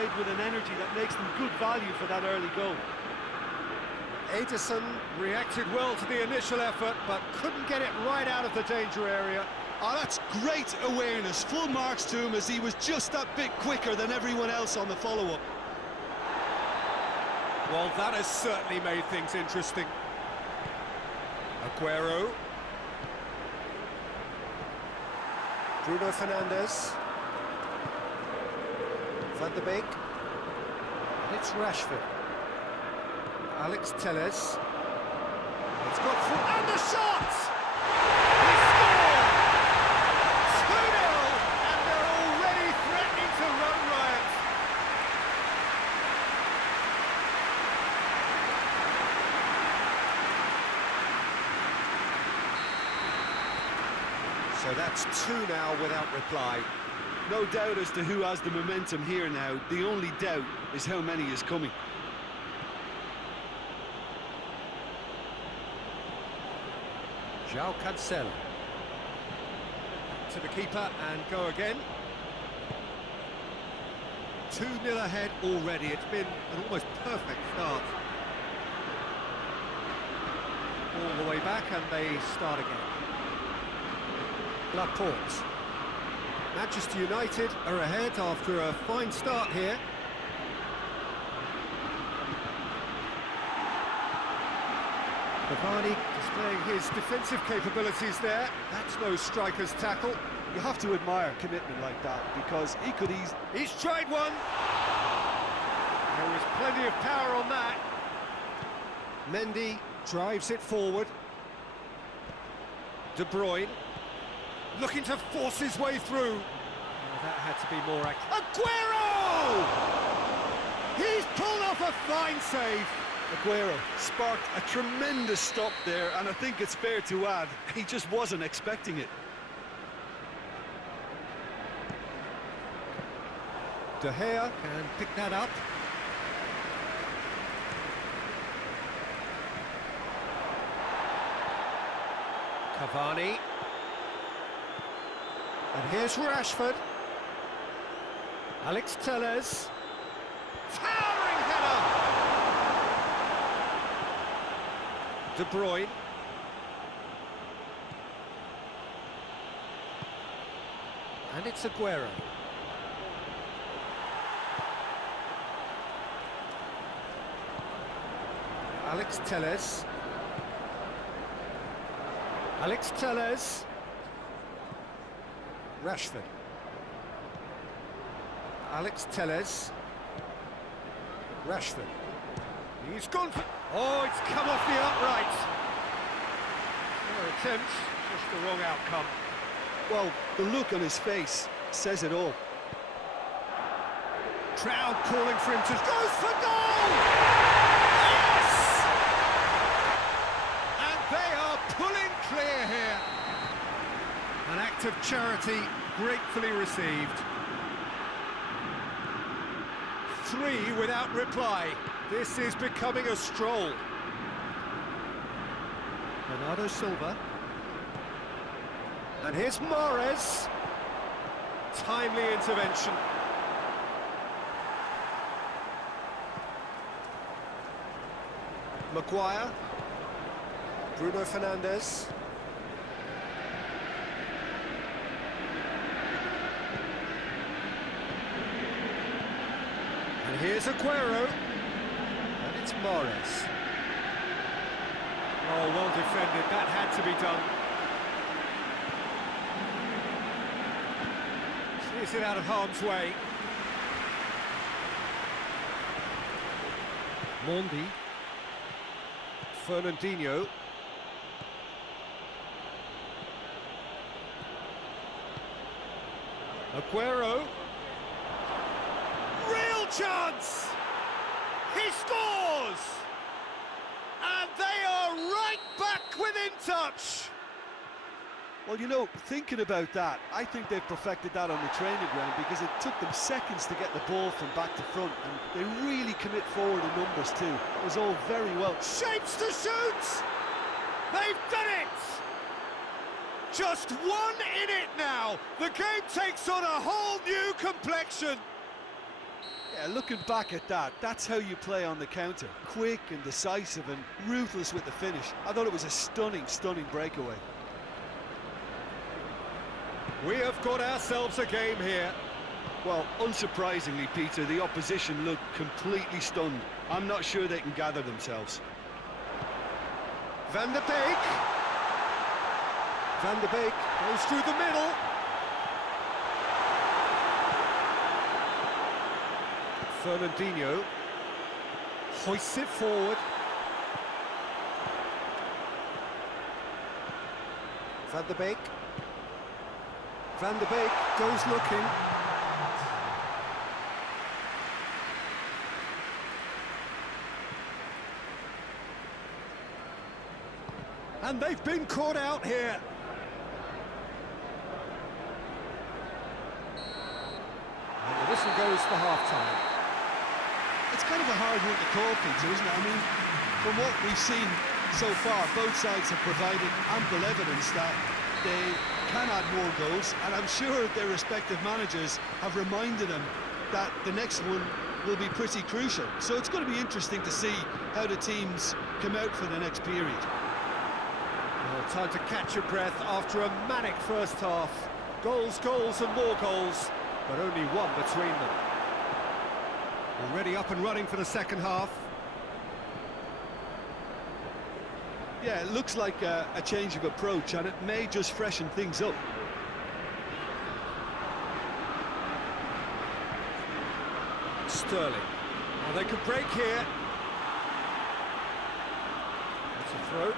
played with an energy that makes them good value for that early goal. Ederson reacted well to the initial effort, but couldn't get it right out of the danger area. Oh, that's great awareness. Full marks to him as he was just that bit quicker than everyone else on the follow-up. Well, that has certainly made things interesting. Aguero. Bruno Fernandes. Van de Beek. And it's Rashford. Alex Telles. It's got foot and the shot! He scored! 2-0, and they're already threatening to run riot. So that's 2 now without reply. No doubt as to who has the momentum here now. The only doubt is how many is coming. João Cancelo. To the keeper and go again. 2-0 ahead already. It's been an almost perfect start. All the way back and they start again. Laporte. Manchester United are ahead after a fine start here. Cavani displaying his defensive capabilities there. That's no striker's tackle. You have to admire commitment like that, because he could easily... He's tried one. There was plenty of power on that. Mendy drives it forward. De Bruyne looking to force his way through. Oh, that had to be more accurate. Aguero! He's pulled off a fine save. Aguero sparked a tremendous stop there, and I think it's fair to add, he just wasn't expecting it. De Gea can pick that up. Cavani. And here's Rashford. Alex Telles. Towering header! De Bruyne. And it's Aguero. Alex Telles. Alex Telles. Rashford. Alex Telles. Rashford. He's gone for... Oh, it's come off the upright. Fair attempt, just the wrong outcome. Well, the look on his face says it all. Crowd calling for him to... Goes for goal! Yes! And they are pulling clear here. An act of charity gratefully received. 3 without reply. This is becoming a stroll. Bernardo Silva. And here's Mahrez. Timely intervention. Maguire. Bruno Fernandes. And here's Aguero. And it's Mahrez. Oh, well defended. That had to be done. Clears it out of harm's way. Mondi. Fernandinho. Aguero. Real chance! He scores! And they are right back within touch! Well, you know, thinking about that, I think they've perfected that on the training ground, because it took them seconds to get the ball from back to front, and they really commit forward in numbers too. It was all very well. Shapes to shoot! They've done it! Just 1 in it now. The game takes on a whole new complexion. Yeah, looking back at that, that's how you play on the counter. Quick and decisive and ruthless with the finish. I thought it was a stunning, stunning breakaway. We have got ourselves a game here. Well, unsurprisingly, Peter, the opposition looked completely stunned. I'm not sure they can gather themselves. Van der Beek. Van der Beek goes through the middle. Fernandinho hoists it forward. Van der Beek. Van der Beek goes looking. And they've been caught out here. And the whistle goes for half-time. It's kind of a hard one to call, Peter, isn't it? I mean, from what we've seen so far, both sides have provided ample evidence that they can add more goals, and I'm sure their respective managers have reminded them that the next one will be pretty crucial. So it's going to be interesting to see how the teams come out for the next period. Well, time to catch your breath after a manic first half. Goals, goals and more goals, but only one between them. Already up and running for the second half. Yeah, it looks like a change of approach, and it may just freshen things up. Sterling. Well, they could break here. It's a throw.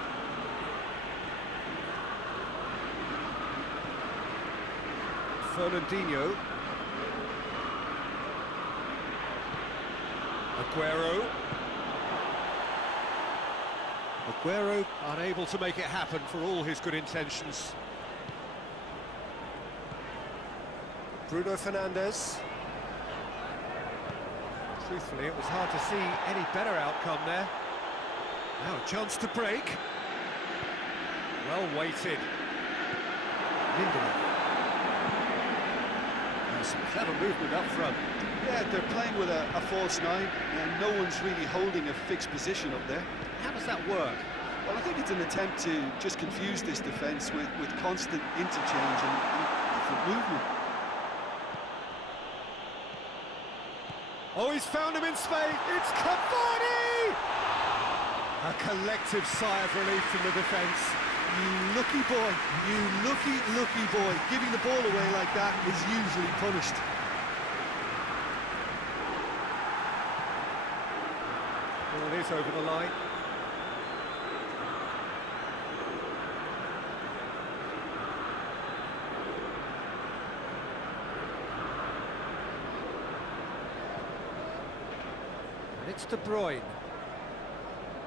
Fernandinho. Aguero. Aguero unable to make it happen for all his good intentions. Bruno Fernandes. Truthfully, it was hard to see any better outcome there. Now a chance to break. Well weighted. Lindelof. And some clever movement up front. Yeah, they're playing with a false nine, and no one's really holding a fixed position up there. How does that work? Well, I think it's an attempt to just confuse this defence with constant interchange and different movement. Oh, he's found him in space. It's Cavani! A collective sigh of relief from the defence. You lucky boy, you lucky boy. Giving the ball away like that is usually punished. Well, it is over the line. And it's De Bruyne.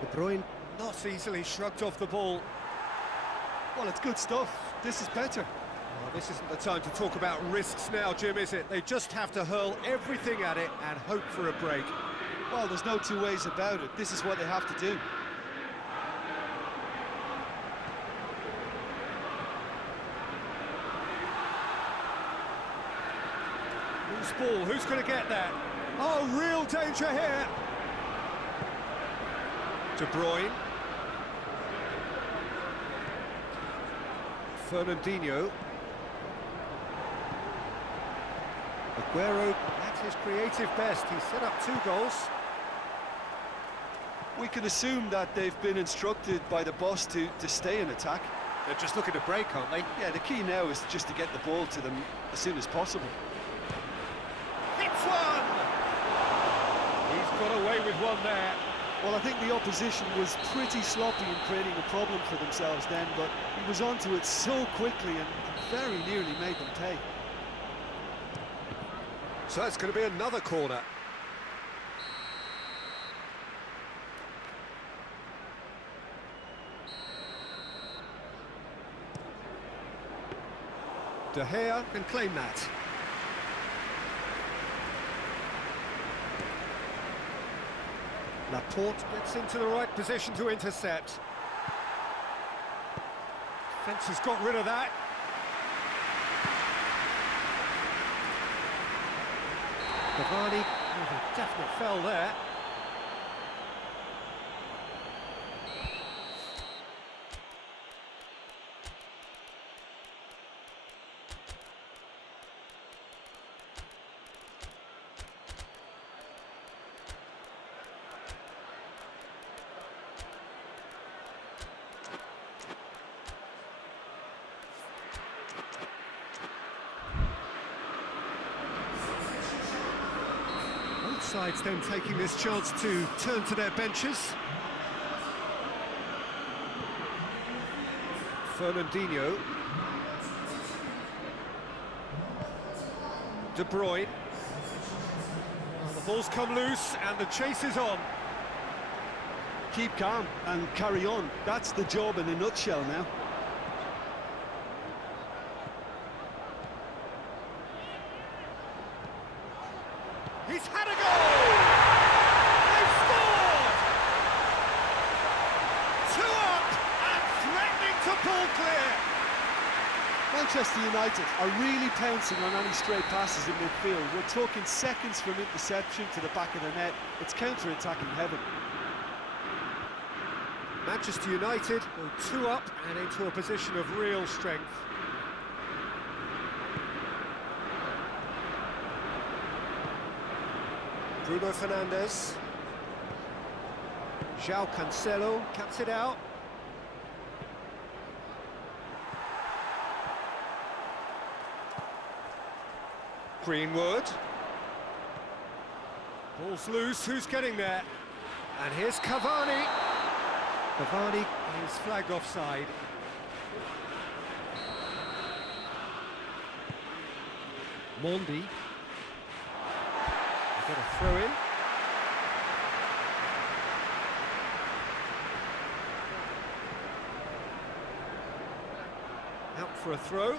De Bruyne not easily shrugged off the ball. Well, it's good stuff. This is better. Well, this isn't the time to talk about risks now, Jim, is it? They just have to hurl everything at it and hope for a break. Well, there's no two ways about it. This is what they have to do. Loose ball, who's going to get that? Oh, real danger here. De Bruyne. Fernandinho. Aguero at his creative best. He set up 2 goals. We can assume that they've been instructed by the boss to stay in attack. They're just looking to break, aren't they? Yeah, the key now is just to get the ball to them as soon as possible. Hits one! He's got away with one there. Well, I think the opposition was pretty sloppy in creating a problem for themselves then, but he was onto it so quickly and very nearly made them pay. So it's going to be another corner. De Gea can claim that. Laporte gets into the right position to intercept. Defence has got rid of that. Cavani a definite foul there. Sides then taking this chance to turn to their benches. Fernandinho. De Bruyne. Well, the ball's come loose and the chase is on. Keep calm and carry on. That's the job in a nutshell now. He's had a goal! They've scored! 2 up and threatening to pull clear. Manchester United are really pouncing on any stray passes in midfield. We're talking seconds from interception to the back of the net. It's counter-attacking heaven. Manchester United go 2 up and into a position of real strength. Bruno Fernandes. João Cancelo cuts it out. Greenwood. Ball's loose, who's getting there? And here's Cavani. Cavani is flagged offside. Mondi. Get a throw in. Out for a throw.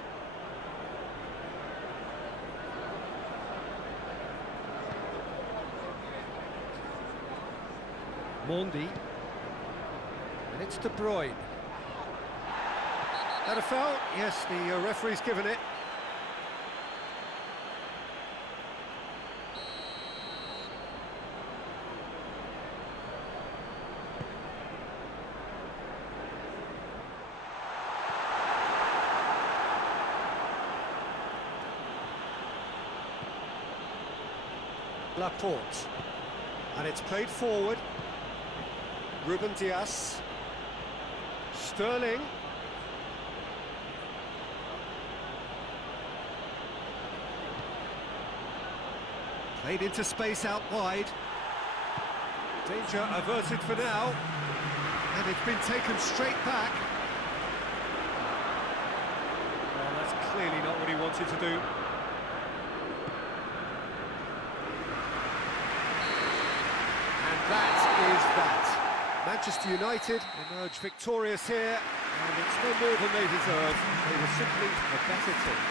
Mondi. And it's De Bruyne. That a foul? Yes, the referee's given it. Laporte, and it's played forward. Ruben Dias, Sterling, played into space out wide. Danger averted for now, and it's been taken straight back. Well, that's clearly not what he wanted to do. That is that. Manchester United emerge victorious here, and it's no more than they deserve. They were simply a better team.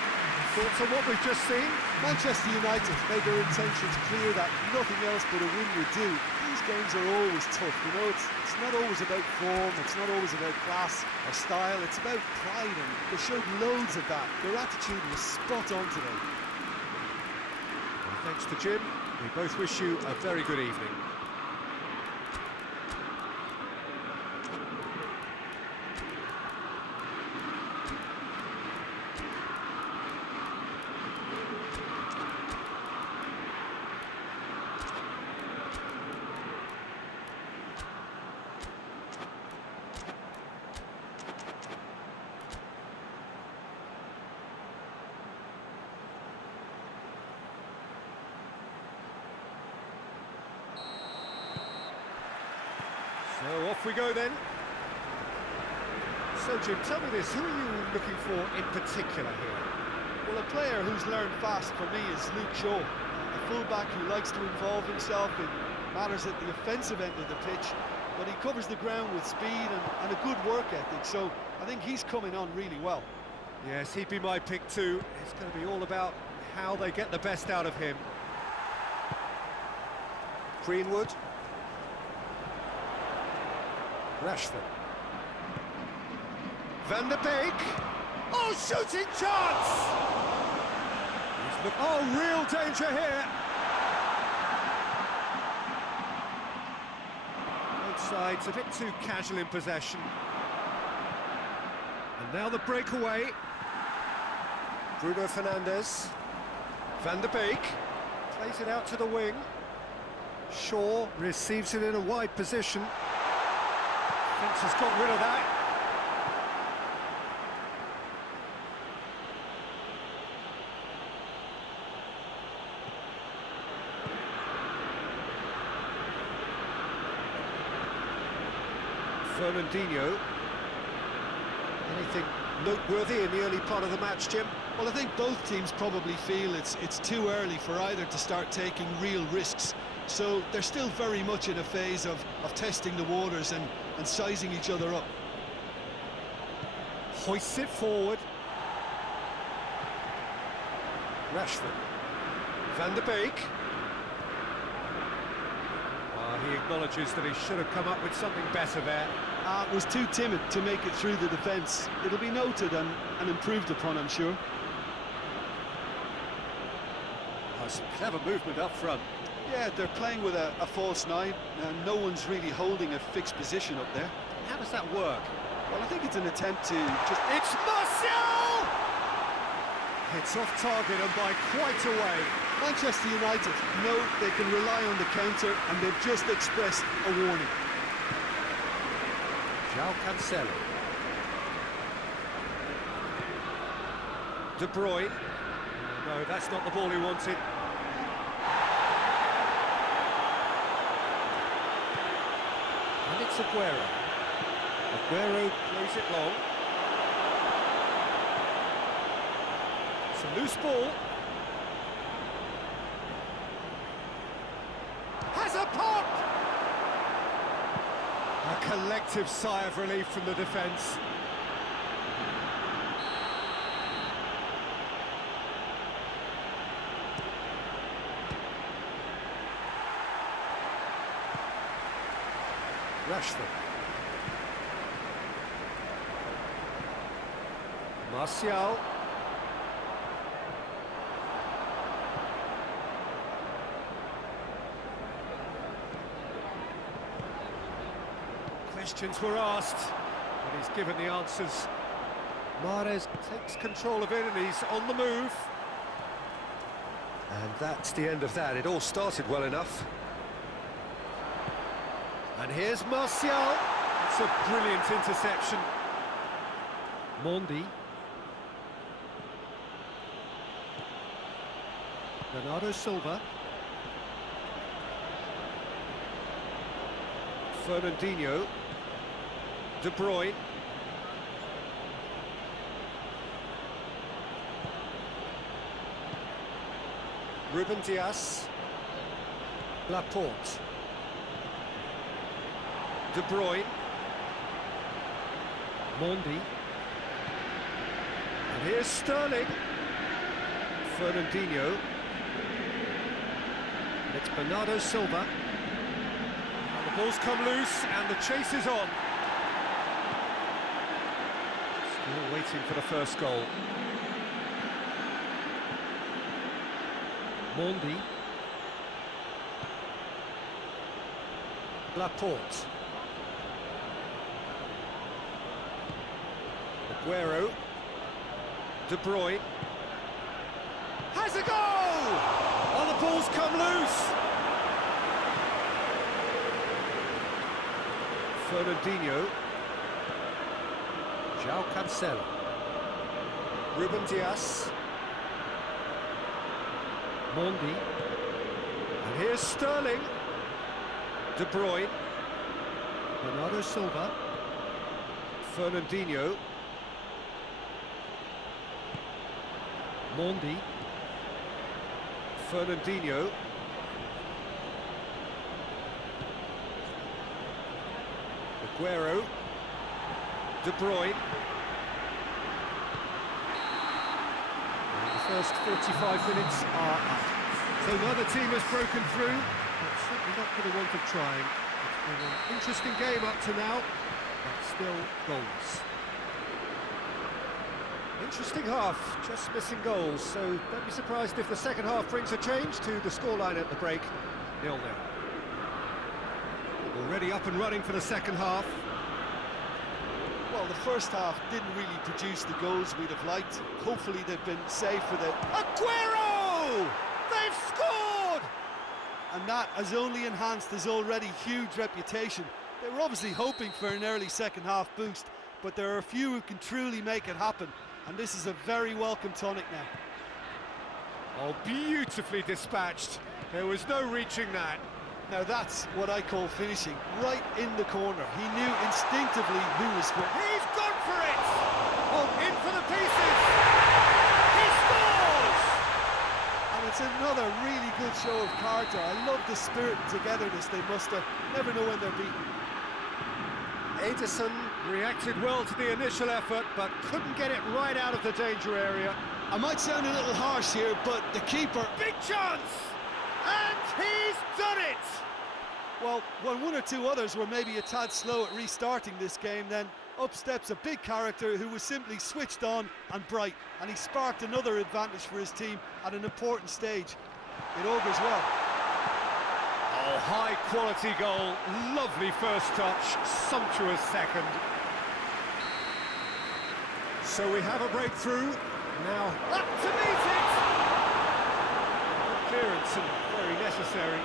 Thoughts on what we've just seen? Manchester United made their intentions clear that nothing else but a win would do. These games are always tough, you know, it's not always about form, it's not always about class or style, it's about pride, and they showed loads of that. Their attitude was spot on today. Well, thanks to Jim. We both wish you a very good evening. So off we go then. So Jim, tell me this, who are you looking for in particular here? Well, a player who's learned fast for me is Luke Shaw, a fullback who likes to involve himself in matters at the offensive end of the pitch, but he covers the ground with speed and a good work ethic, so I think he's coming on really well. Yes, he'd be my pick too. It's going to be all about how they get the best out of him. Greenwood. Rashford. Van der Beek. Oh, shooting chance! Oh, real danger here. sides a bit too casual in possession. And now the breakaway. Bruno Fernandes. Van der Beek plays it out to the wing. Shaw receives it in a wide position. Fence has got rid of that. Fernandinho. Anything noteworthy in the early part of the match, Jim? Well, I think both teams probably feel it's too early for either to start taking real risks. So they're still very much in a phase of testing the waters and sizing each other up. Hoists it forward. Rashford. Van der Beek. He acknowledges that he should have come up with something better there. Was too timid to make it through the defence. It'll be noted and improved upon, I'm sure. Some clever movement up front. Yeah, they're playing with a false nine, and no one's really holding a fixed position up there. How does that work? Well, I think it's an attempt to just... It's Martial! It's off target and by quite a way. Manchester United know they can rely on the counter, and they've just expressed a warning. João Cancelo. De Bruyne. No, that's not the ball he wanted. And it's Aguero. Aguero plays it long. It's a loose ball. Has a pop! A collective sigh of relief from the defence. Rashford. Martial. Questions were asked, but he's given the answers. Mahrez takes control of it and he's on the move. And that's the end of that. It all started well enough. And here's Martial. It's a brilliant interception. Mondi. Bernardo Silva. Fernandinho. De Bruyne. Ruben Dias. Laporte. De Bruyne. Mondi. And here's Sterling. Fernandinho. It's Bernardo Silva. And the ball's come loose and the chase is on. Still waiting for the first goal. Mondi. Laporte. Aguero. De Bruyne. Has a goal! Oh, the ball's come loose! Fernandinho. João Cancelo. Ruben Dias. Mondi. And here's Sterling. De Bruyne. Bernardo Silva. Fernandinho. Mondi. Fernandinho. Aguero. De Bruyne. And the first 45 minutes are up. So neither team has broken through, but certainly not for the want of trying. It's been an interesting game up to now, but still goals. Interesting half, just missing goals, so don't be surprised if the second half brings a change to the scoreline at the break, 0-0. Already up and running for the second half. Well, the first half didn't really produce the goals we'd have liked. Hopefully they've been saved for the... Aguero! They've scored! And that has only enhanced his already huge reputation. They were obviously hoping for an early second half boost, but there are a few who can truly make it happen, and this is a very welcome tonic now. Oh, beautifully dispatched. There was no reaching that. Now that's what I call finishing, right in the corner. He knew instinctively who was good. He's gone for it! Oh, in for the pieces! He scores! And it's another really good show of character. I love the spirit and togetherness they muster. Never know when they're beaten. Ederson reacted well to the initial effort, but couldn't get it right out of the danger area. I might sound a little harsh here, but the keeper... Big chance! And he's done it! Well, when one or two others were maybe a tad slow at restarting this game, then up steps a big character who was simply switched on and bright, and he sparked another advantage for his team at an important stage. It augurs well. Oh, high-quality goal, lovely first touch, sumptuous second. So we have a breakthrough, now up to meet it! Good clearance and very necessary.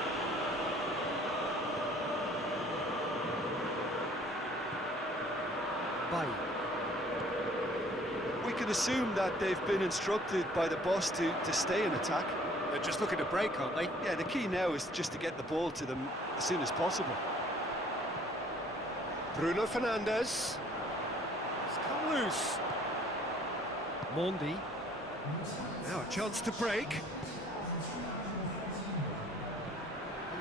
We can assume that they've been instructed by the boss to stay in attack. They're just looking to break, aren't they? Yeah, the key now is just to get the ball to them as soon as possible. Bruno Fernandes. It's come loose. Mondi. Now a chance to break.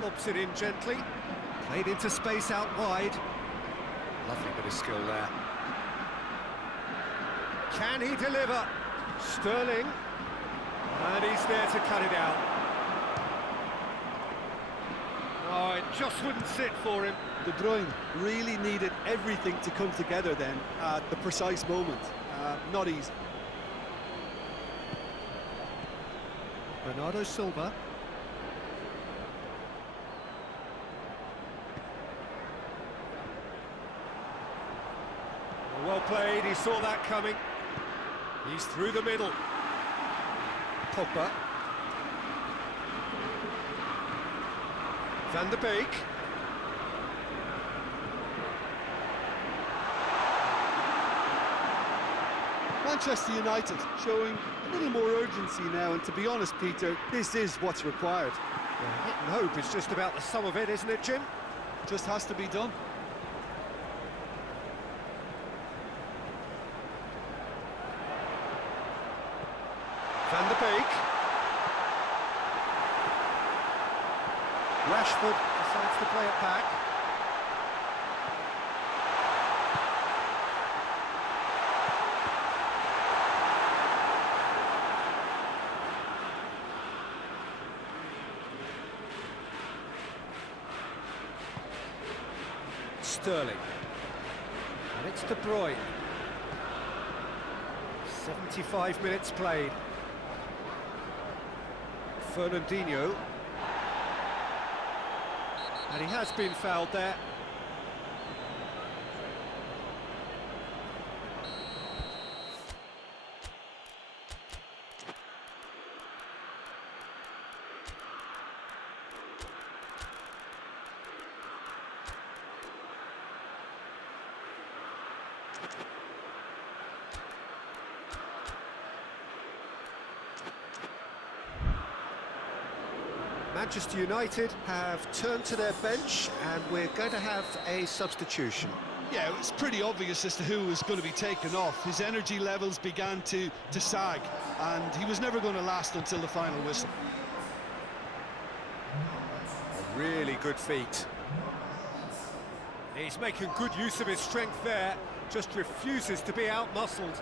Lobs it in gently. Played into space out wide. Lovely bit of skill there. Can he deliver? Sterling. And he's there to cut it out. Oh, it just wouldn't sit for him. De Bruyne really needed everything to come together then at the precise moment. Not easy. Bernardo Silva. Well played, he saw that coming. He's through the middle. Pogba. Van der Beek. Manchester United showing a little more urgency now, and to be honest, Peter, this is what's required. Well, hit and hope is just about the sum of it, isn't it, Jim? Just has to be done. Van der Beek. Rashford decides to play it back. Sterling. And it's De Bruyne. 75 minutes played. Fernandinho. And he has been fouled there. Manchester United have turned to their bench and we're going to have a substitution. Yeah, it was pretty obvious as to who was going to be taken off. His energy levels began to sag, and he was never going to last until the final whistle. A really good feat. He's making good use of his strength there, just refuses to be out-muscled.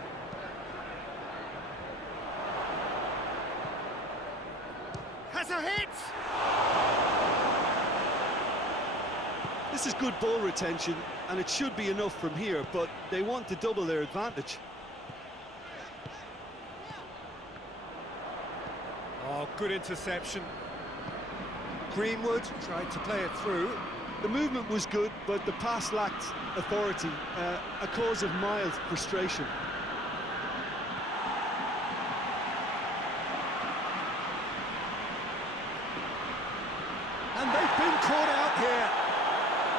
Has a hit! This is good ball retention, and it should be enough from here, but they want to double their advantage. Oh, good interception. Greenwood tried to play it through. The movement was good, but the pass lacked authority, a cause of mild frustration. And they've been caught out here.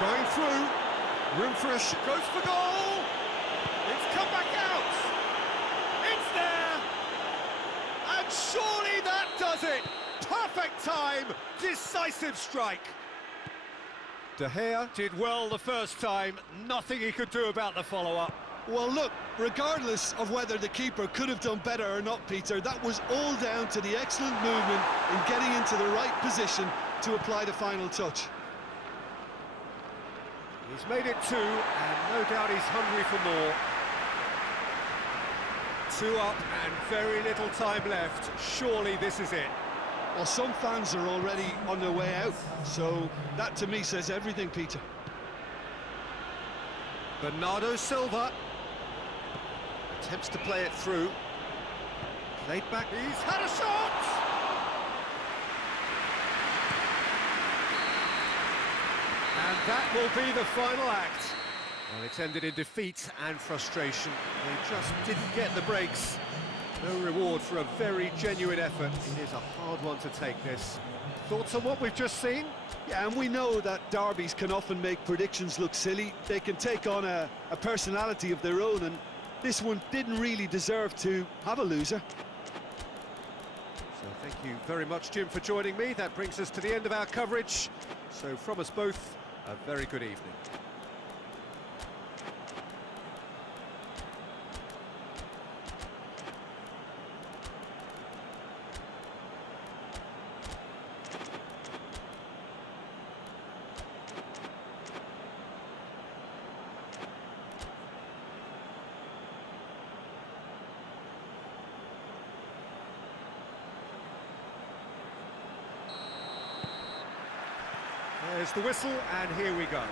Going through. Room for a goes for goal. It's come back out. It's there. And surely that does it. Perfect time. Decisive strike. De Gea did well the first time. Nothing he could do about the follow-up. Well, look, regardless of whether the keeper could have done better or not, Peter, that was all down to the excellent movement in getting into the right position to apply the final touch. He's made it 2, and no doubt he's hungry for more. 2 up and very little time left. Surely this is it. Well, some fans are already on their way out, so that to me says everything, Peter. Bernardo Silva attempts to play it through. Played back. He's had a shot! And that will be the final act. Well, it's ended in defeat and frustration. They just didn't get the breaks. No reward for a very genuine effort. It is a hard one to take, this. Thoughts on what we've just seen? Yeah, and we know that derbies can often make predictions look silly. They can take on a personality of their own, and this one didn't really deserve to have a loser. So thank you very much, Jim, for joining me. That brings us to the end of our coverage. So from us both, a very good evening. There's the whistle, and here we go.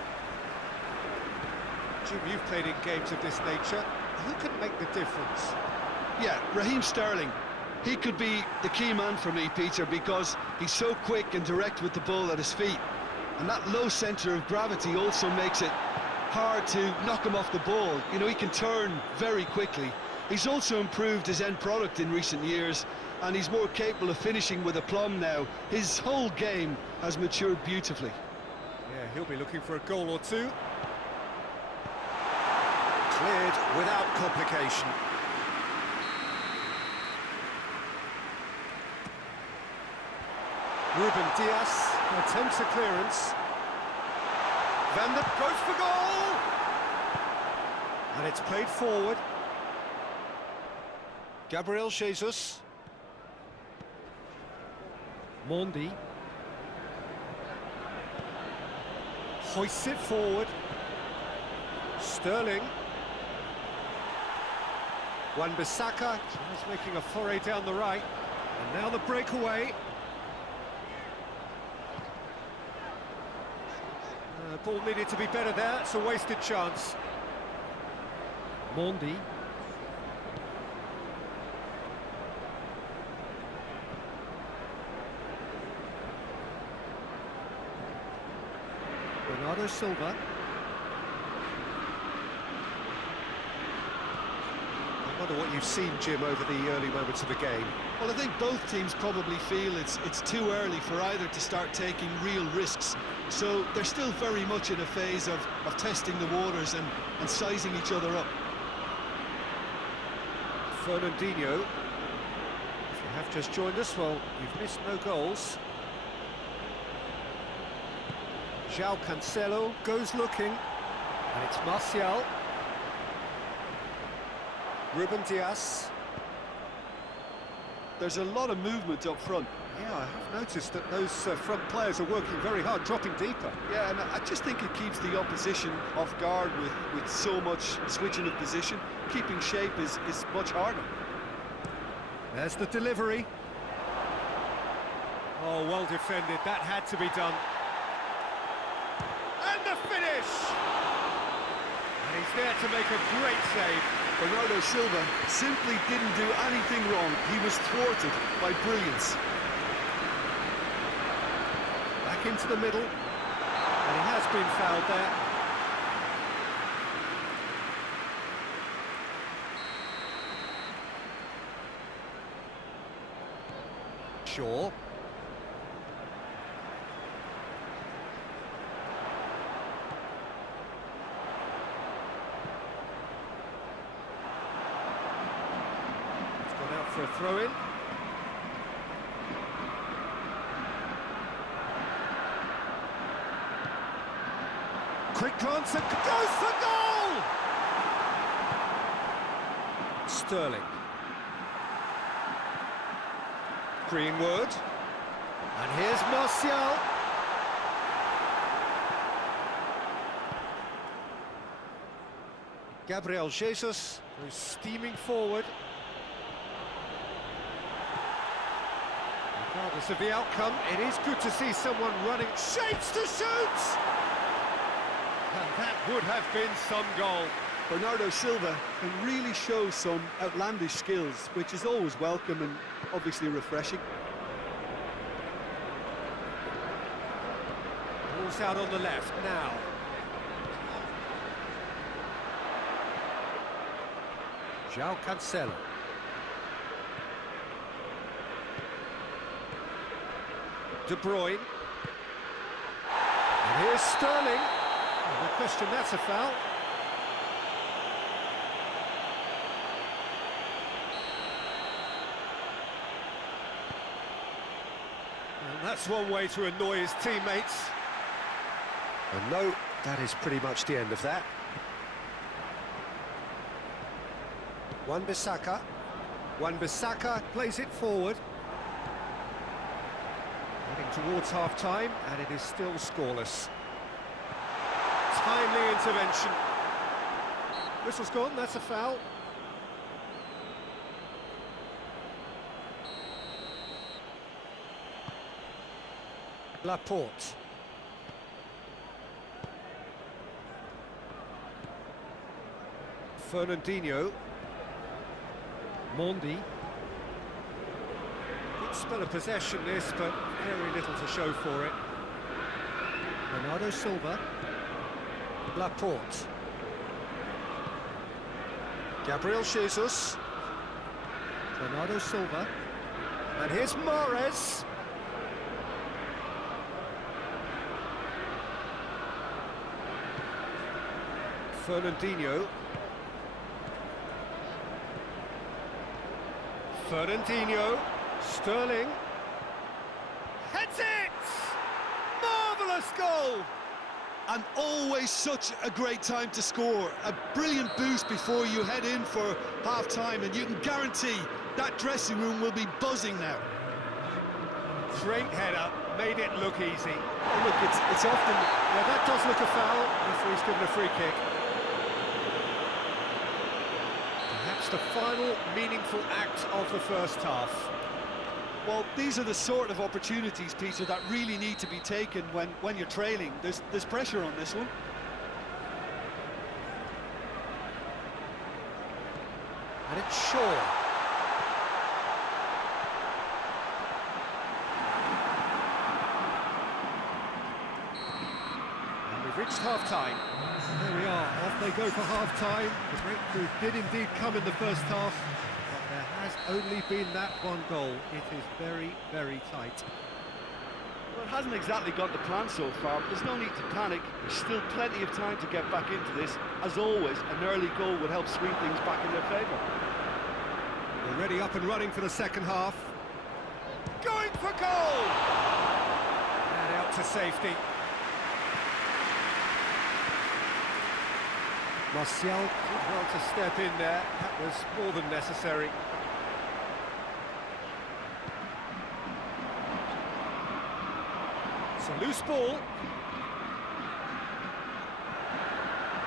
Jim, you've played in games of this nature. Who can make the difference? Yeah, Raheem Sterling. He could be the key man for me, Peter, because he's so quick and direct with the ball at his feet. And that low centre of gravity also makes it hard to knock him off the ball. You know, he can turn very quickly. He's also improved his end product in recent years, and he's more capable of finishing with aplomb now. His whole game has matured beautifully. Yeah, he'll be looking for a goal or two. Cleared without complication. Ruben Dias attempts a clearance. Van der goes for goal! And it's played forward. Gabriel Jesus. Mondi. Hoists it forward. Sterling. Wan-Bissaka is making a foray down the right. And now the breakaway. The ball needed to be better there. It's a wasted chance. Mondi. Bernardo Silva. I wonder what you've seen, Jim, over the early moments of the game. Well, I think both teams probably feel it's too early for either to start taking real risks. So they're still very much in a phase of testing the waters and sizing each other up. Fernandinho. If you have just joined us, well, you've missed no goals. João Cancelo goes looking, and it's Martial. Ruben Dias. There's a lot of movement up front. Yeah, I have noticed that those front players are working very hard, dropping deeper. Yeah, and I just think it keeps the opposition off guard with so much switching of position. Keeping shape is much harder. There's the delivery. Oh, well defended. That had to be done. And the finish! And he's there to make a great save. Bernardo Silva simply didn't do anything wrong. He was thwarted by brilliance. Back into the middle. And he has been fouled there. Shaw. It's gone out for a throw-in. Quick glance and goes for goal! Sterling. Greenwood. And here's Martial. Gabriel Jesus, who's steaming forward. Regardless of the outcome, it is good to see someone running. Shapes to shoot! And that would have been some goal. Bernardo Silva can really show some outlandish skills, which is always welcome and obviously refreshing. Ball's out on the left now. João Cancelo. De Bruyne. And here's Sterling. No question, that's a foul. And that's one way to annoy his teammates. And no, that is pretty much the end of that. Wan-Bissaka. Wan-Bissaka plays it forward. Heading towards half-time, and it is still scoreless. Timely intervention. Whistle's gone, that's a foul. Laporte. Fernandinho. Mondi. Good spell of possession this, but very little to show for it. Bernardo Silva. Laporte. Gabriel Jesus. Bernardo Silva. And here's Mahrez. Fernandinho. Fernandinho. Sterling. Heads it! Marvellous goal! And always such a great time to score. A brilliant boost before you head in for half-time, and you can guarantee that dressing room will be buzzing now. Great header, made it look easy. Oh, look, it's often... Yeah, that does look a foul. Referee's given a free kick. Perhaps the final meaningful act of the first half. Well, these are the sort of opportunities, Peter, that really need to be taken when you're trailing. There's pressure on this one. And it's Shaw. And we've reached half-time. There we are, off they go for half-time. The breakthrough did indeed come in the first half. There has only been that one goal. It is very, very tight. Well, it hasn't exactly gone to plan so far, but there's no need to panic. There's still plenty of time to get back into this. As always, an early goal would help swing things back in their favour. Already up and running for the second half. Going for goal! And out to safety. Martial did well to step in there. That was more than necessary. It's a loose ball.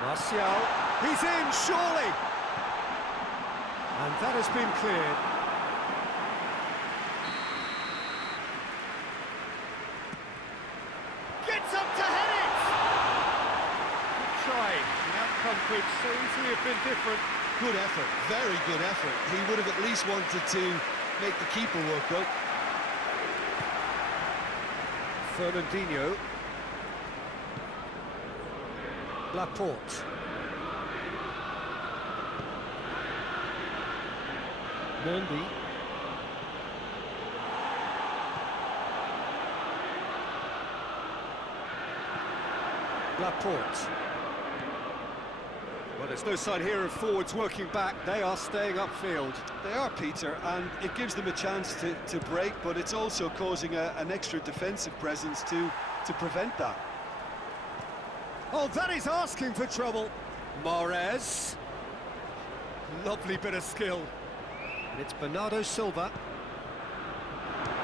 Martial, he's in, surely! And that has been cleared. Gets up to head it! Good try. The outcome could so easily have been different. Good effort, very good effort. He would have at least wanted to make the keeper work, though. Fernandinho. Laporte. Mondi. Laporte. Well, there's no sign here of forwards working back. They are staying upfield. They are, Peter, and it gives them a chance to break, but it's also causing an extra defensive presence to prevent that. Oh, that is asking for trouble. Mahrez. Lovely bit of skill. And it's Bernardo Silva.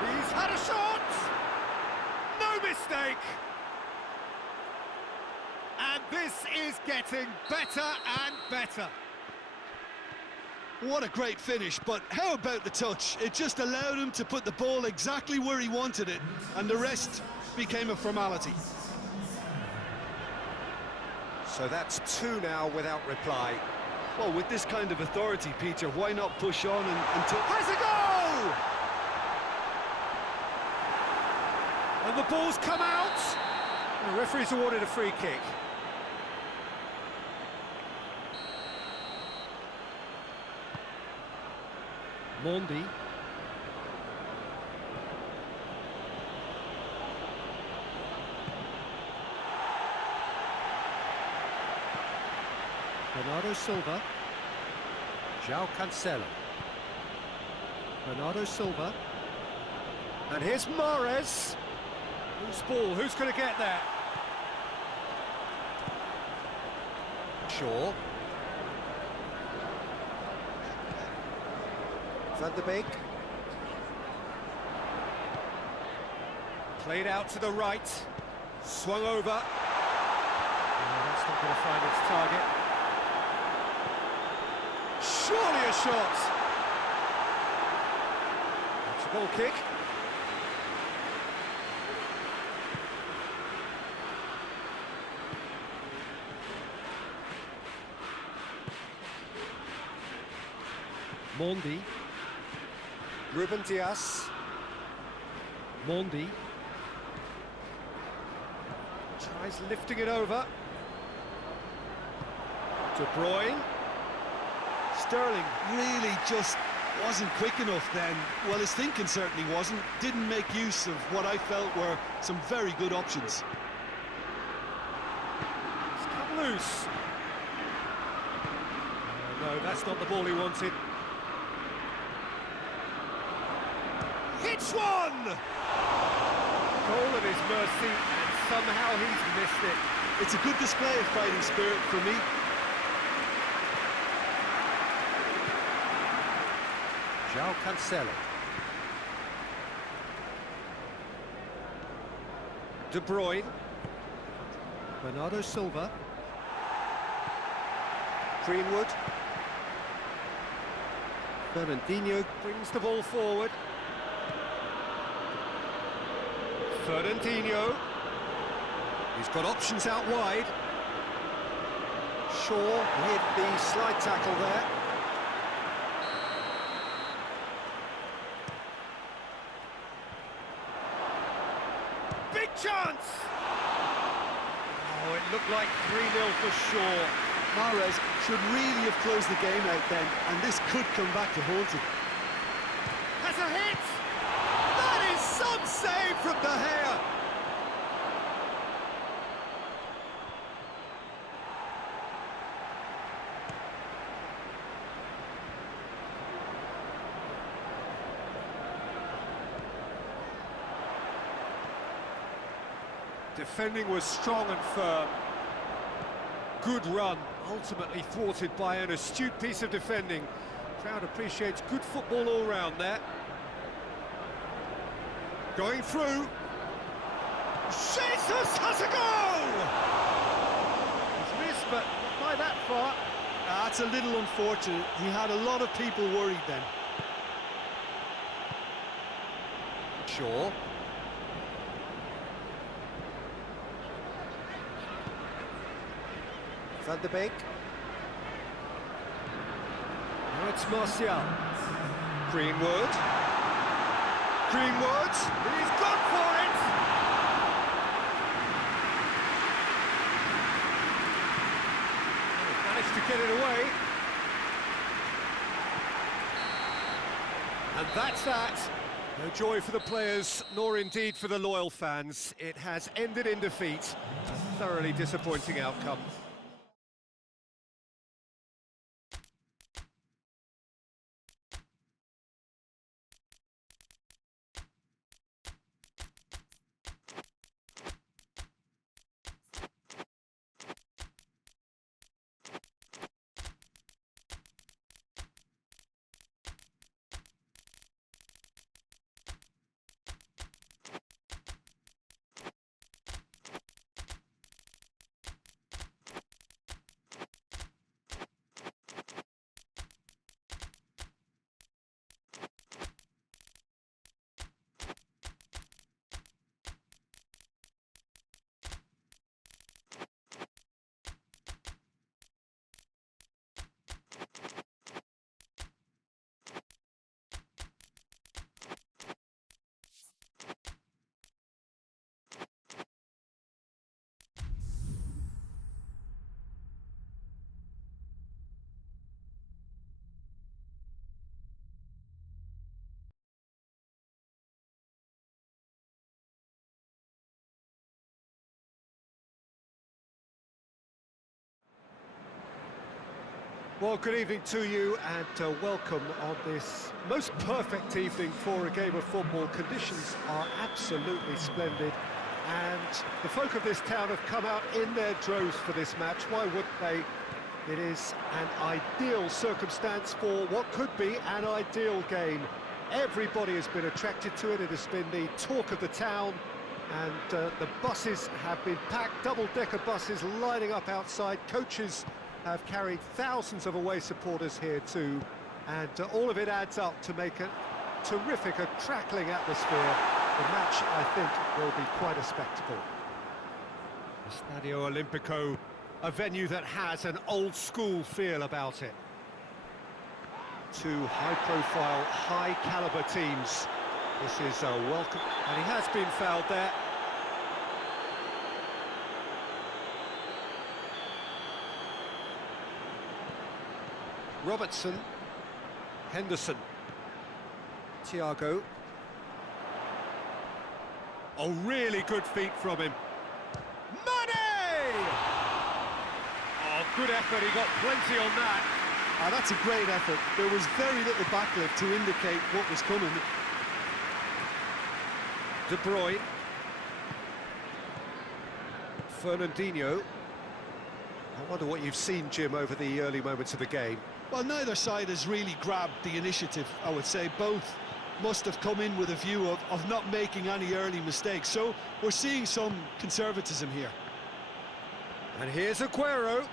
He's had a shot! No mistake! And this is getting better and better. What a great finish, but how about the touch? It just allowed him to put the ball exactly where he wanted it, and the rest became a formality. So that's 2 now without reply. Well, with this kind of authority, Peter, why not push on until... Has a goal! And the ball's come out! The referee's awarded a free kick. Mondi. Bernardo Silva. João Cancelo. Bernardo Silva. And here's Mahrez. Loose ball, who's going to get there? Shaw. Van de Beek. Played out to the right. Swung over. That's not going to find its target. Surely a shot. It's a goal kick. Mondi. Ruben Dias. Mondi. Tries lifting it over. De Bruyne. Sterling really just wasn't quick enough then. Well, his thinking certainly wasn't. Didn't make use of what I felt were some very good options. It's come loose. No, that's not the ball he wanted. Hits one! Goal at his mercy, and somehow he's missed it. It's a good display of fighting spirit for me. João Cancelo. De Bruyne. Bernardo Silva. Greenwood. Fernandinho. Brings the ball forward. Fernandinho. He's got options out wide. Shaw hit the slide tackle there. Big chance! Oh, it looked like 3-0 for Shaw. Mahrez should really have closed the game out then, and this could come back to haunt him. Has a hit! That is some save from De Gea! Defending was strong and firm. Good run, ultimately thwarted by an astute piece of defending. Crowd appreciates good football all round there. Going through. Jesus has a goal! He's missed, but not by that far. That's a little unfortunate. He had a lot of people worried then. Shaw. Van de Beek. Now it's Martial. Greenwood. Greenwood. He's gone for it! to get it away. And that's that. No joy for the players, nor indeed for the loyal fans. It has ended in defeat. A thoroughly disappointing outcome. Well, good evening to you and welcome on this most perfect evening for a game of football. Conditions are absolutely splendid and the folk of this town have come out in their droves for this match. Why wouldn't they? It is an ideal circumstance for what could be an ideal game. Everybody has been attracted to it. It has been the talk of the town and the buses have been packed, double-decker buses lining up outside. Coaches have carried thousands of away supporters here too, and all of it adds up to make a terrific, a crackling atmosphere. The match, I think, will be quite a spectacle. Stadio Olimpico, a venue that has an old-school feel about it. Two high-profile, high-caliber teams. This is a welcome, and he has been fouled there. Robertson, Henderson, Thiago. Oh, really good feet from him. Mane! Oh, good effort, he got plenty on that. That's a great effort. There was very little backlift to indicate what was coming. De Bruyne. Fernandinho. I wonder what you've seen, Jim, over the early moments of the game. Well, neither side has really grabbed the initiative, I would say. Both must have come in with a view of not making any early mistakes. So we're seeing some conservatism here. And here's Aguero.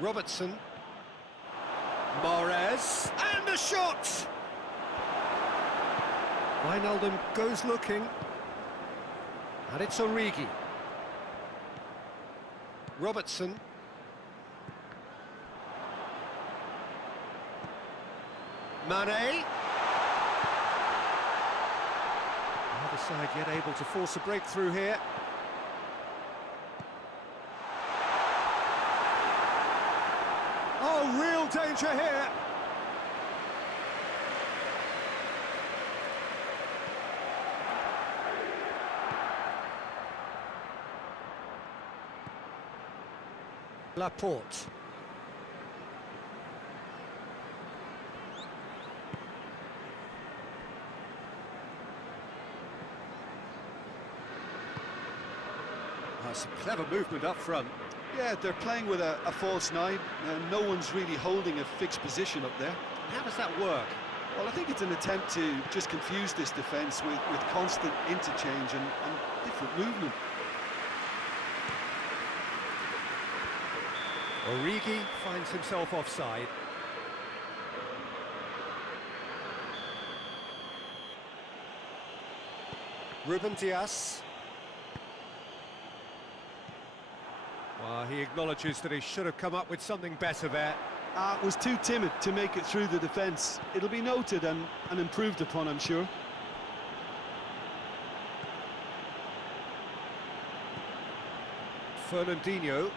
Robertson. Mahrez. And a shot! Wijnaldum goes looking. And it's Origi. Robertson. Mane. The other side yet able to force a breakthrough here. Oh, real danger here. Laporte. Some clever movement up front. Yeah, they're playing with a false nine. No one's really holding a fixed position up there. How does that work? Well, I think it's an attempt to just confuse this defence with constant interchange and different movement. Origi finds himself offside. Ruben Dias. Well, he acknowledges that he should have come up with something better there. Was too timid to make it through the defence. It'll be noted and improved upon, I'm sure. Fernandinho.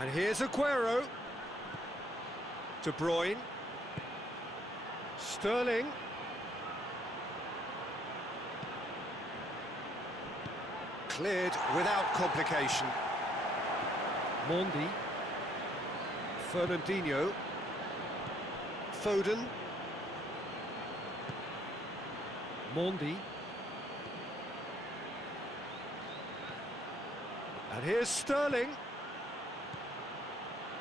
And here's Aguero. De Bruyne. Sterling. Cleared without complication. Mondi. Fernandinho. Foden. Mondi. And here's Sterling.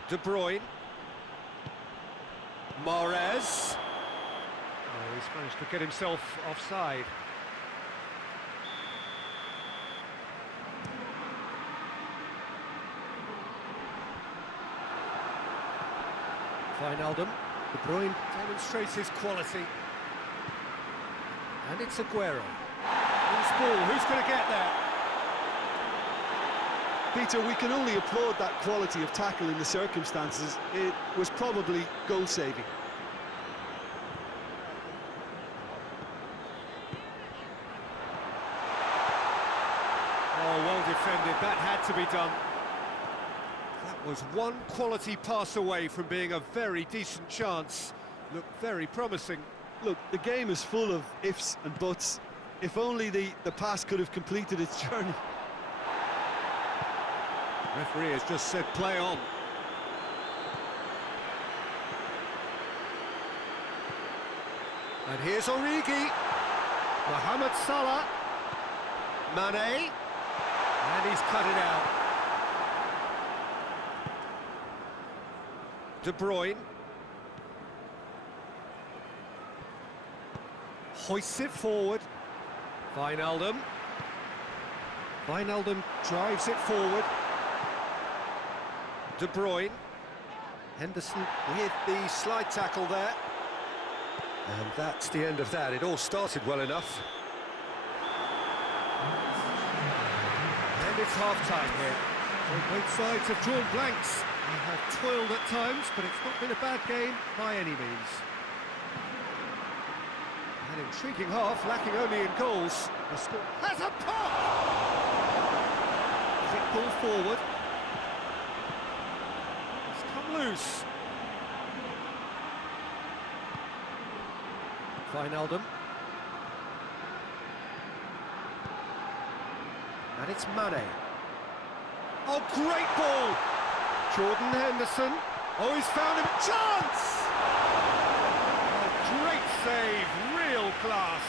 De Bruyne. Mahrez. Oh, he's managed to get himself offside. Wijnaldum. De Bruyne demonstrates his quality. And it's Aguero. Loose ball, who's going to get there? Peter, we can only applaud that quality of tackle in the circumstances. It was probably goal-saving. Oh, well defended, that had to be done. That was one quality pass away from being a very decent chance. Looked very promising. Look, the game is full of ifs and buts. If only the pass could have completed its journey. Referee has just said play on. And here's Origi. Mohamed Salah. Mane. And he's cut it out. De Bruyne. Hoists it forward. Wijnaldum. Wijnaldum drives it forward. De Bruyne. Henderson with the slide tackle there. And that's the end of that. It all started well enough. And it's half-time here. So both sides have drawn blanks. They have toiled at times, but it's not been a bad game by any means. An intriguing half, lacking only in goals. The score has a pop! Quick ball forward. It's come loose. Wijnaldum. And it's Mane. Oh, great ball! Jordan Henderson. Oh, he's found him. Chance! Oh, great save, real class.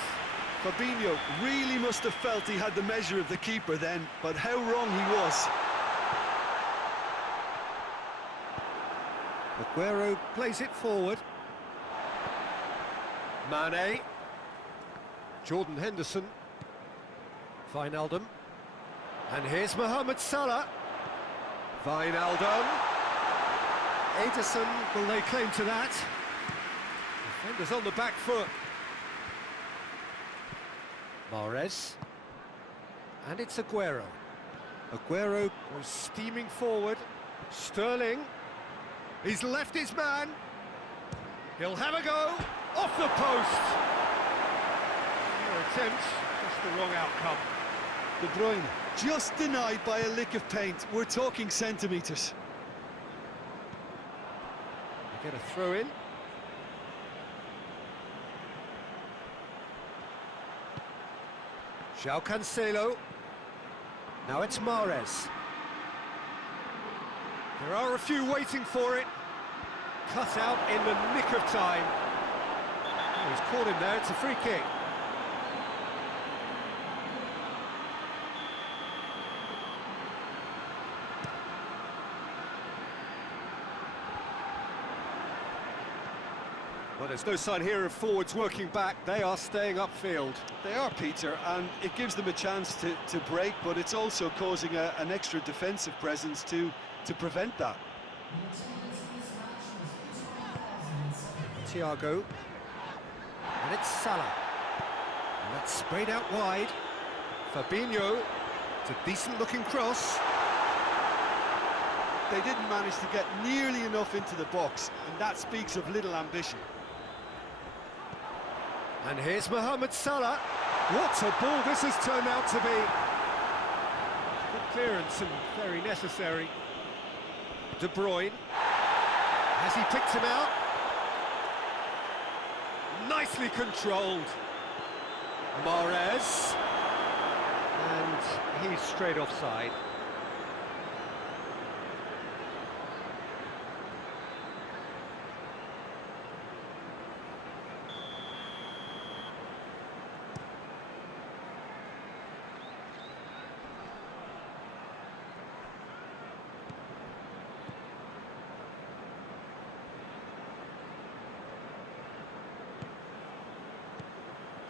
Fabinho really must have felt he had the measure of the keeper then, but how wrong he was. Aguero plays it forward. Mane. Jordan Henderson. Wijnaldum. And here's Mohamed Salah. Wijnaldum. Ederson will lay claim to that. Defenders on the back foot. Mahrez. And it's Aguero. Aguero was steaming forward. Sterling. He's left his man. He'll have a go. Off the post. No attempt, just the wrong outcome. De Bruyne just denied by a lick of paint. We're talking centimetres. They get a throw in. João Cancelo. Now it's Mahrez. There are a few waiting for it. Cut out in the nick of time. Oh, he's caught him there, it's a free kick. Well, there's no sign here of forwards working back. They are staying upfield. They are, Peter, and it gives them a chance to break, but it's also causing an extra defensive presence to prevent that. Thiago. And it's Salah. And that's sprayed out wide. Fabinho. It's a decent-looking cross. They didn't manage to get nearly enough into the box, and that speaks of little ambition. And here's Mohamed Salah. What a ball this has turned out to be. Good clearance and very necessary. De Bruyne. Has he picked him out? Nicely controlled. Mahrez. And he's straight offside.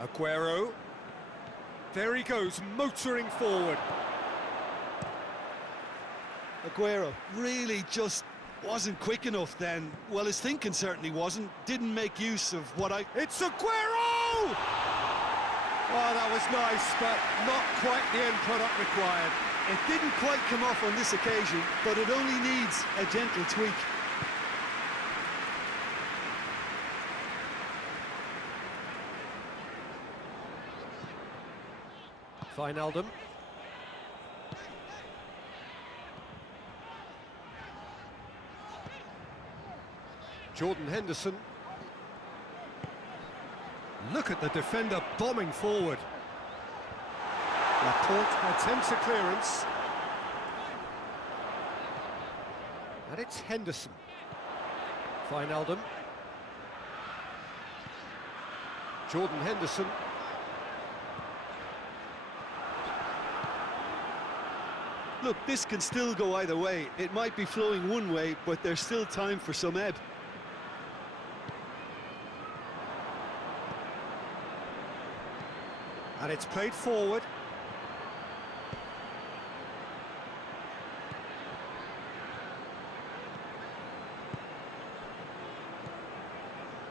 Aguero. There he goes, motoring forward. Aguero really just wasn't quick enough then. Well, his thinking certainly wasn't. Didn't make use of what I... It's Aguero! Oh, that was nice, but not quite the end product required. It didn't quite come off on this occasion, but it only needs a gentle tweak. Wijnaldum. Jordan Henderson. Look at the defender bombing forward. Laporte attempts a clearance. And it's Henderson. Wijnaldum. Jordan Henderson. Look, this can still go either way. It might be flowing one way, but there's still time for some ebb. And it's played forward.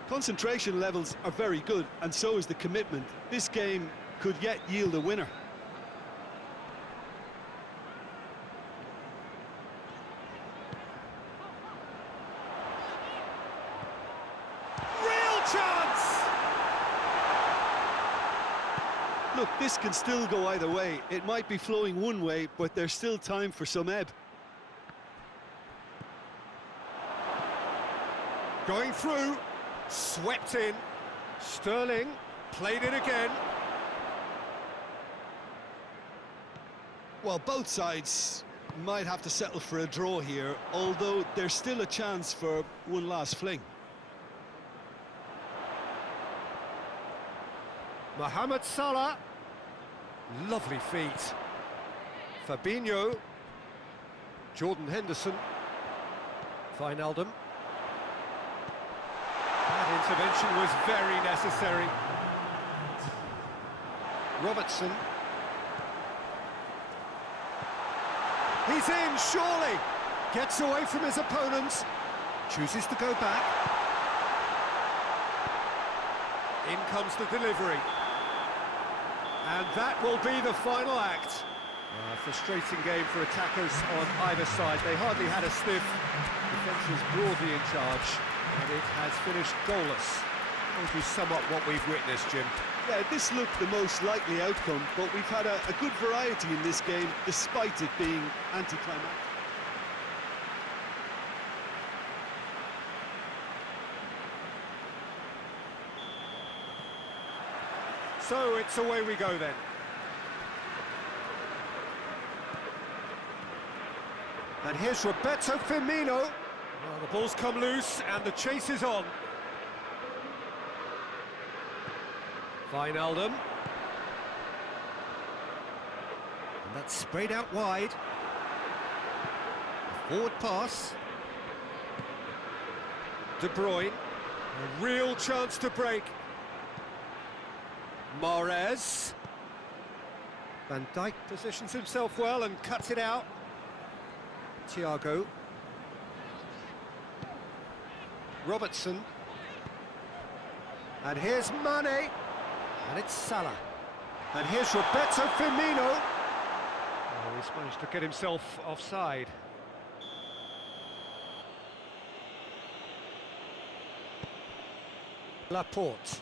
Concentration levels are very good, and so is the commitment. This game could yet yield a winner. Look, this can still go either way. It might be flowing one way, but there's still time for some ebb. Going through, swept in. Sterling played it again. Well, both sides might have to settle for a draw here, although there's still a chance for one last fling. Mohamed Salah. Lovely feet. Fabinho. Jordan Henderson. Wijnaldum. That intervention was very necessary. Robertson. He's in, surely. Gets away from his opponents. Chooses to go back. In comes the delivery. And that will be the final act. A frustrating game for attackers on either side. They hardly had a sniff. Defence was broadly in charge, and it has finished goalless. That would be somewhat what we've witnessed, Jim. Yeah, this looked the most likely outcome, but we've had a good variety in this game, despite it being anticlimactic. So it's away we go then. And here's Roberto Firmino. Well, the ball's come loose and the chase is on. Wijnaldum. And that's sprayed out wide. Forward pass. De Bruyne. A real chance to break. Mahrez. Van Dijk positions himself well and cuts it out. Thiago. Robertson. And here's Mane. And it's Salah. And here's Roberto Firmino. Oh, he's managed to get himself offside. Laporte.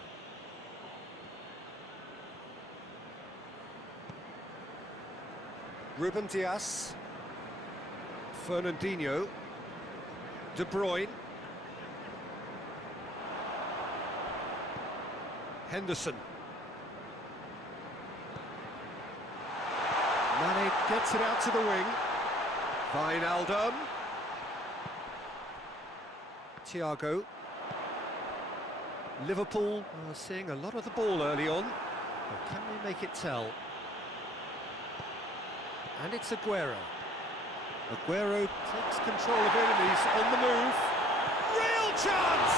Ruben Dias. Fernandinho. De Bruyne. Henderson. Mane gets it out to the wing. Wijnaldum. Thiago. Liverpool are seeing a lot of the ball early on, but can they make it tell? And it's Aguero. Aguero takes control of it and he's on the move. Real chance!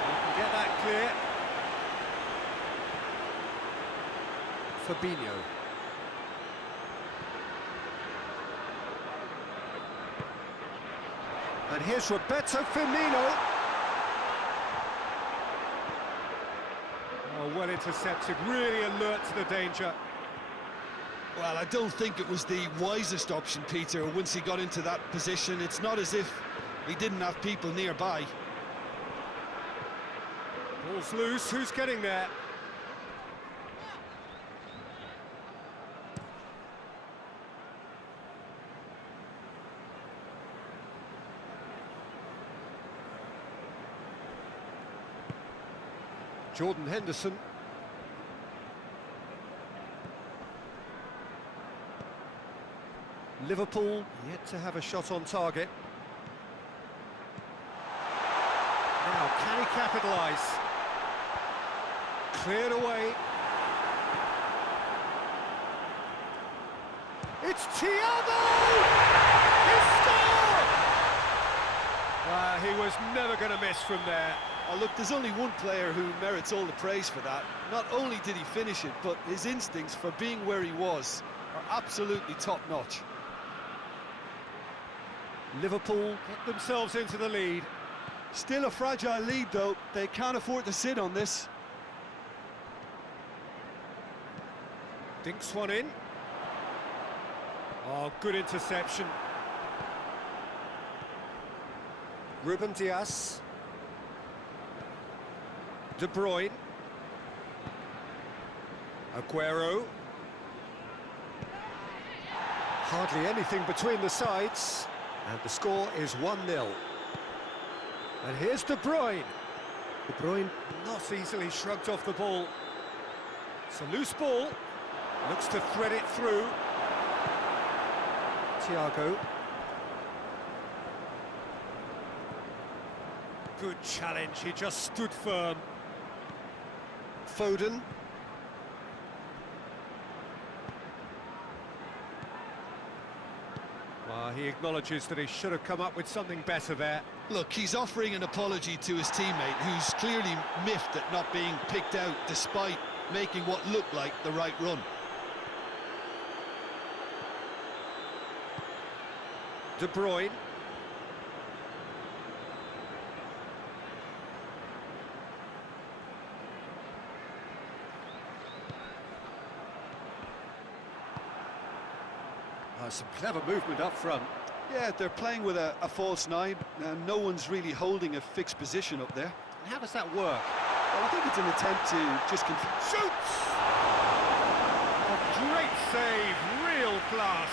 He can get that clear. Fabinho. And here's Roberto Firmino. Oh, well intercepted, really alert to the danger. Well, I don't think it was the wisest option, Peter, once he got into that position. It's not as if he didn't have people nearby. Ball's loose, who's getting there? Jordan Henderson. Liverpool yet to have a shot on target. Now, can he capitalise? Cleared away. It's Thiago! He scored! He was never going to miss from there. Oh, look, there's only one player who merits all the praise for that. Not only did he finish it, but his instincts for being where he was are absolutely top-notch. Liverpool get themselves into the lead. Still a fragile lead, though. They can't afford to sit on this. Dinks one in. Oh, good interception. Ruben Dias. De Bruyne. Aguero. Hardly anything between the sides. And the score is 1-0. And here's De Bruyne. De Bruyne not easily shrugged off the ball. It's a loose ball. Looks to thread it through. Thiago. Good challenge, he just stood firm. Foden. He acknowledges that he should have come up with something better there. Look, he's offering an apology to his teammate, who's clearly miffed at not being picked out despite making what looked like the right run. De Bruyne. Some clever movement up front. Yeah, they're playing with a false nine, and no one's really holding a fixed position up there. And how does that work? Well, I think it's an attempt to just shoots! A great save, real class.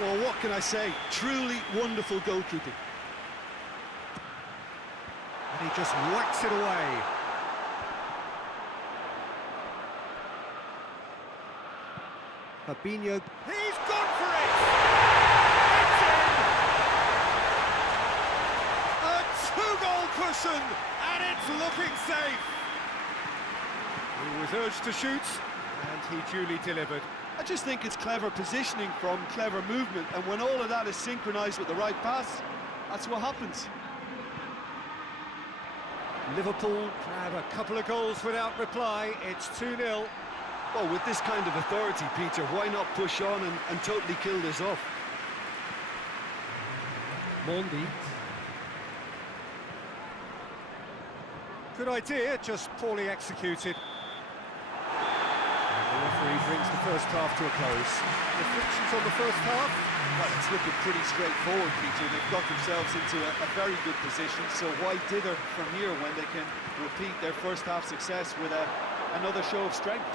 Well, what can I say? Truly wonderful goalkeeping. And he just whacks it away. Fabinho. He's gone for it! It's in! A two-goal cushion, and it's looking safe. He was urged to shoot, and he duly delivered. I just think it's clever positioning from clever movement, and when all of that is synchronised with the right pass, that's what happens. Liverpool grab a couple of goals without reply. It's 2-0. Well, with this kind of authority, Peter, why not push on and totally kill this off? Mondi. Good idea, just poorly executed. And the referee brings the first half to a close. Reflections on the first half? Well, it's looking pretty straightforward, Peter. They've got themselves into a very good position, so why dither from here when they can repeat their first half success with another show of strength?